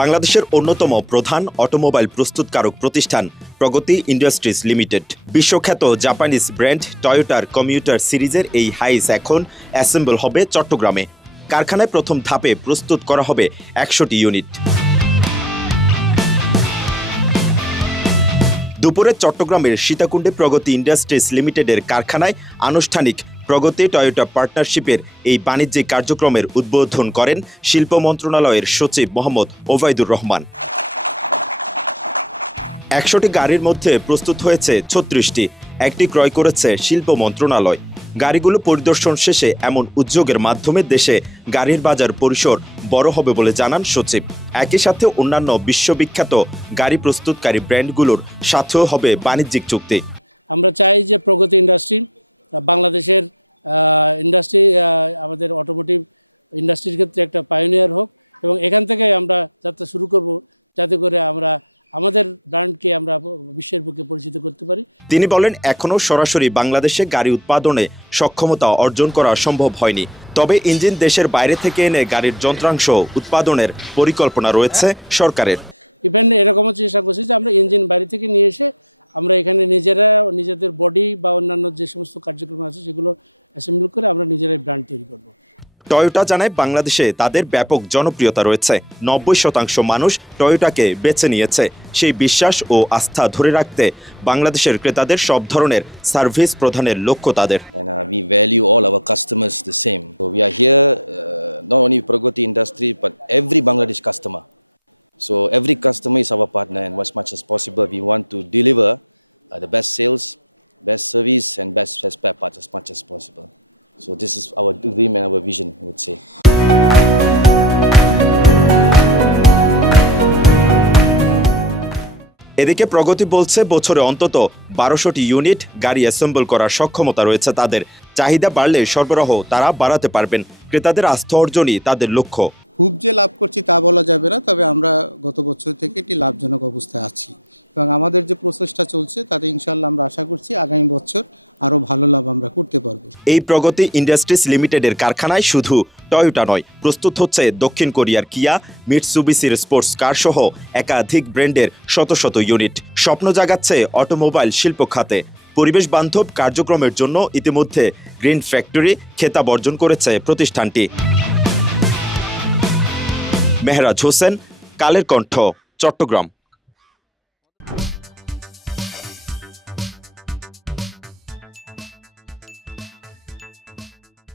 বাংলাদেশের অন্যতম প্রধান অটোমোবাইল প্রস্তুতকারক প্রতিষ্ঠান প্রগতি ইন্ডাস্ট্রিজ লিমিটেড। বিশ্বখ্যাত জাপানিজ ব্র্যান্ড টয়োটার কমিউটার সিরিজের এই হাইস এখন অ্যাসেম্বল হবে চট্টগ্রামে। কারখানায় প্রথম ধাপে প্রস্তুত করা হবে ১০০টি ইউনিট। দুপুরে চট্টগ্রামের সীতাকুণ্ডে প্রগতি ইন্ডাস্ট্রিজ লিমিটেডের কারখানায় আনুষ্ঠানিক প্রগতি টয়োটা পার্টনারশিপের এই বাণিজ্যিক কার্যক্রমের উদ্বোধন করেন শিল্প মন্ত্রণালয়ের সচিব মোহাম্মদ ওবায়দুর রহমান। ১০০টি গাড়ির মধ্যে প্রস্তুত হয়েছে ৩৬টি, একটি ক্রয় করেছে শিল্প মন্ত্রণালয়। গাড়িগুলো পরিদর্শন শেষে এমন উদ্যোগের মাধ্যমে দেশে গাড়ির বাজার পরিসর বড় হবে বলে জানান সচিব। একই সাথে অন্যান্য বিশ্ববিখ্যাত গাড়ি প্রস্তুতকারী ব্র্যান্ডগুলোর সাথেও হবে বাণিজ্যিক চুক্তি। তিনি বলেন, এখনও সরাসরি বাংলাদেশে গাড়ি উৎপাদনে সক্ষমতা অর্জন করা সম্ভব হয়নি, তবে ইঞ্জিন দেশের বাইরে থেকে এনে গাড়ির যন্ত্রাংশ উৎপাদনের পরিকল্পনা রয়েছে সরকারের। টয়োটা জানায়, বাংলাদেশে তাদের ব্যাপক জনপ্রিয়তা রয়েছে। ৯০% মানুষ টয়োটাকে বেছে নিয়েছে। সেই বিশ্বাস ও আস্থা ধরে রাখতে বাংলাদেশের ক্রেতাদের সব ধরনের সার্ভিস প্রদানের লক্ষ্য তাদের। এদিকে প্রগতি বলছে, বছরে অন্তত ১২০০টি ইউনিট গাড়ি অ্যাসেম্বল করার সক্ষমতা রয়েছে তাদের। চাহিদা বাড়লে সরবরাহ তারা বাড়াতে পারবেন। ক্রেতাদের আস্থা অর্জনই তাদের লক্ষ্য। এই প্রগতি ইন্ডাস্ট্রিজ লিমিটেডের কারখানায় শুধু টয়োটা নয়, প্রস্তুত হচ্ছে দক্ষিণ কোরিয়ার কিয়া, মিটসুবিসির স্পোর্টস কার সহ একাধিক ব্র্যান্ডের শত শত ইউনিট। স্বপ্ন জাগাচ্ছে অটোমোবাইল শিল্প খাতে। পরিবেশ বান্ধব কার্যক্রমের জন্য ইতিমধ্যে গ্রিন ফ্যাক্টরি খেতাব অর্জন করেছে প্রতিষ্ঠানটি। মেহরাজ হোসেন, কালের কণ্ঠ, চট্টগ্রাম।